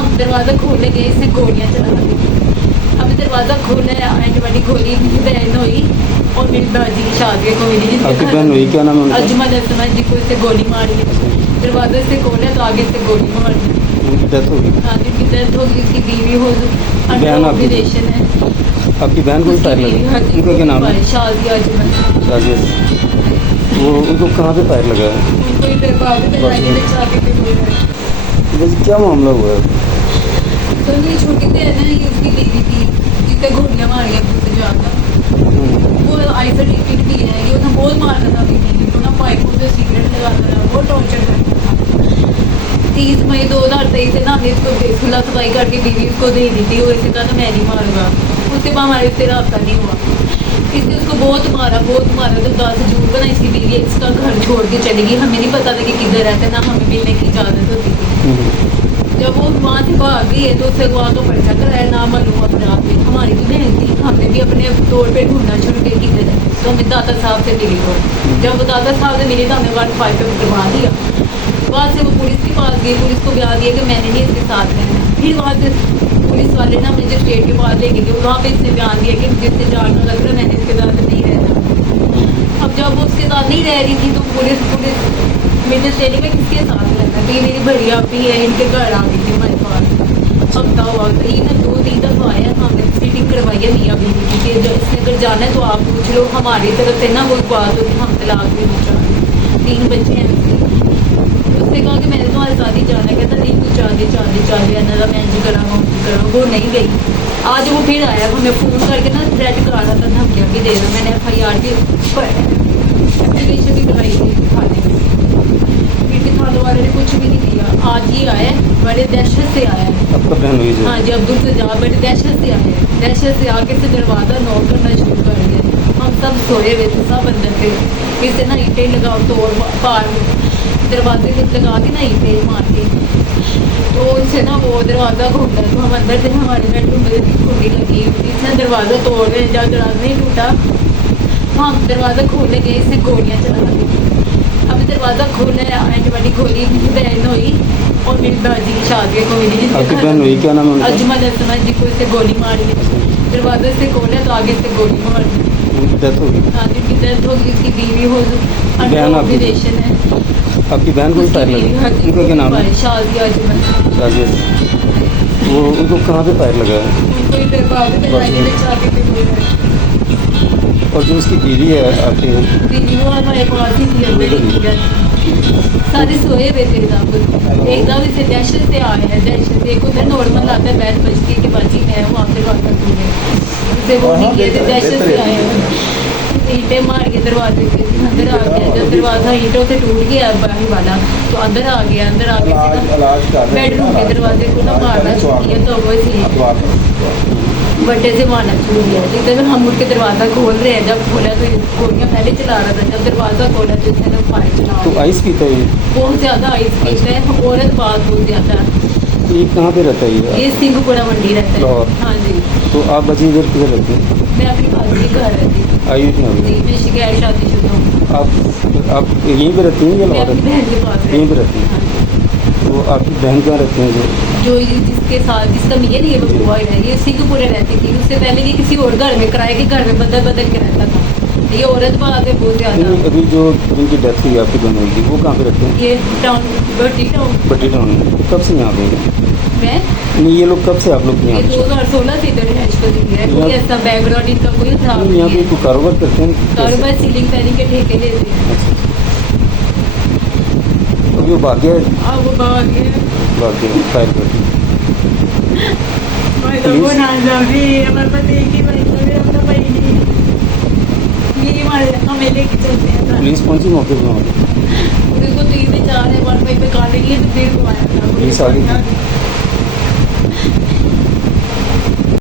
हम दरवाज़ा खोलने गए, इसने गोलियां चला दी। हमें दरवाज़ा खोला, एंटीबायोटिक गोली मेरी बहन हुई और मेरी दादी की शादी को मिली। आपकी बहन हुई, क्या नाम है उनका? अजमल असमत जी को इससे गोली मारी। दरवाज़ा से खोला तो आगे से गोली मार दी। उनकी डेथ हो गई। हाँ, जिनकी डेथ हो गई, उसकी बीवी हो बहन अंडर आपकी? ऑब्जर्वेशन है। आपकी बहन को भी फायर लगा? उनका क्या नाम है? शादी अजमल। राजेश। वो उनको कहाँ पे फायर लगा है? उनको ही दरवाजे पे लाइने में चाबी पे गोली मारी। वैसे क्या मामला हुआ है? तो ये छोटी बहन है, ये उसकी बीवी थी जिससे गोलियां मारी दूसरे जाकर। वो आइसोलेटेड भी है, ये उन्हें बहुत मारता था अपनी बीवी को ना, पाइपों से सिगरेट लगाता था, बहुत टॉर्चर करता था। 30 मई 2023 से ना हमने इसको बेसुला सफाई करके बीवी उसको दे दी थी। वो इसे कहा था मैं नहीं मारूंगा, उसके बाद हमारे इससे रब्ता नहीं हुआ। इसने उसको बहुत मारा तो 10 जून को ना इसकी बीवी इसका घर छोड़ के चली गई। हमें नहीं पता था कि किधर रहता है, ना हमें मिलने की इजाज़त होती थी। जब वो वहाँ से भाग गई है तो उससे वहाँ तो पर्चा कराया, ना मालूम अपराध में। हमारी भी बहन थी, हमने भी अपने तौर पे ढूंढना शुरू किया किधर है। तो हमें दादा साहब से मिली। वो जब वो दादा साहब से मिली तो हमने 1-5 पे करवा दिया। बाद से वो पुलिस के पास गई, पुलिस को बयान दिया कि मैंने नहीं इसके साथ रहना। फिर वहाँ से पुलिस वाले ना मुझे स्टेट के पास लेके गए, वहाँ पे इसने बयान दिया कि जिससे जानना लग रहा मैंने इसके साथ नहीं रहना। अब जब वो उसके साथ नहीं रह रही थी तो पुलिस मेरे स्टेडिंग में किसके साथ रहना? तो ये मेरी बड़ी आपी है, इनके घर आ गई थी हमारे पास। हफ्ता हुआ तो ये ना 2-3 दफ़ा आया, हमने सीटिंग करवाई है मियाँ बीवी की कि जब इसने अगर जाना है तो आप पूछ लो। हमारी तरफ से ना कोई बात होती, हम तलाक भी नहीं चाहते। 3 बच्चे हैं उसने कहा कि मैंने तुम्हारे साथ ही जाना है। कहता नहीं तू चाले अन्ना मैं इंज करा वो नहीं गई। आज वो फिर आया, हमें फ़ोन करके ना थ्रेट करा रहा था, धमकियाँ भी दे रहा। मैंने FIR भी एप्लीकेशन भी करवाई थी थाने में, क्योंकि थाने वाले ने कुछ भी नहीं दिया। आज ये आया बड़े दहशत से आया है। आपका बहन हुई जो? हाँ जी, अब्दुल सजा बड़े दहशत से आए हैं। दहशत से आके से दरवाज़ा नॉक करना शुरू कर दिया। हम सब सोए हुए थे, सब अंदर थे। इसे ना ईंटें लगाओ तोड़ पार दरवाजे से लगा के ना ईंटें मार के, तो इससे ना वो दरवाज़ा खोला। तो हम अंदर थे, हमारे बेडरूम में कुंडी लगी। इसने दरवाज़ा तोड़ दिया, जब दरवाज़ा नहीं टूटा हम दरवाज़ा खोलने गए, इसने गोलियां चला दी। हमें दरवाज़ा खोला, एंटीबायोटिक गोली मेरी बहन हुई और मेरी दादी की शादी को मिली। आपकी बहन हुई, क्या नाम है उनका? अजमल असमत जी को इससे गोली मारी। दरवाज़े से खोला तो आगे से गोली मार दी। उनकी डेथ हो गई। हाँ, जिनकी डेथ हो गई, उसकी बीवी हो अंडर बहन आपकी? ऑब्जर्वेशन है। आपकी बहन को भी फायर लगा? उनका क्या नाम है? शादी अजमल। राजेश। वो उनको कहाँ पे फायर लगा है? उनको ही दरवाजे पे लाइने में चाबी पे गोली मारी। और जो उसकी बीवी है आपकी? बीवी वो हमारे पास ही थी, अंदर ही थी। सारे सोए हुए थे एकदम इसे दहशत से आया है। दहशत से एक उधर नॉर्मल आता है, बैठ बजती के बाजी में है वहाँ से बात करते हैं उसे वो नहीं किए थे, दहशत से आए हैं। ईंटें मार के दरवाजे से अंदर आ गया। जब दरवाज़ा ईंटों से टूट गया बाहरी वाला तो अंदर आ गया। अंदर आके बेडरूम के दरवाजे को ना मारना शुरू किया। तो वो इसलिए बट्टे से मारना शुरू किया। जितने हम उठ के दरवाज़ा खोल रहे हैं, जब खोला तो गोलियाँ पहले चला रहा था। जब दरवाज़ा खोला तो इसने लोग फायर चला तो आइस पीता है ये? बहुत ज़्यादा आइस पीता है, औरत बात बहुत ज़्यादा है। ये कहाँ पे रहता है ये सिंहपुरा मंडी रहता है। लाहौर। हाँ जी। तो आप बची इधर किधर रहते हैं? मैं अपनी भाभी के घर रहती हूँ। आई हुई थी जी, मैं शिकायत शादीशुदा हूँ। आप यहीं पे रहती हैं या मैं लाहौर? अपनी बहन के पास यहीं पे रहती हैं। हाँ। तो आपकी बहन कहाँ रहती हैं जो जिसके साथ जिसका मियाँ नहीं है वो बुआ है, ये सिंहपुरा रहती थी। उससे पहले ये किसी और घर में किराए के घर में बदल के रहता था। ये औरत बात है बहुत ज़्यादा। नहीं, अभी जो जिनकी डेथ हुई आपकी बहन हुई थी वो कहाँ पे रहते हैं? ये टाउन बटी टाउन बट्टी टाउन में। कब से यहाँ पे हैं? में नहीं, ये लोग कब से आप लोग यहाँ ये पे? 2016 से इधर रिहाइश कर दी है। कोई ऐसा बैकग्राउंड इनका कोई खराब नहीं, यहाँ नहीं पे है। कोई कारोबार करते हैं? कारोबार सीलिंग फैनिंग के ठेके लेते हैं। अच्छा। अभी वो भाग गया है? अब वो भाग गए। भाग गया, फायर कर दिया। मैं तो वो ना जाऊँगी, हमारे पास एक ही भाई है, अपना भाई नहीं है। ये हमारे हमें लेके चलते हैं घर। पुलिस पहुंची मौके पे वहाँ पे? पुलिस को 3 से 4 है, 1 पे काटेंगे तो फिर घुमाया था। पुलिस आ गई?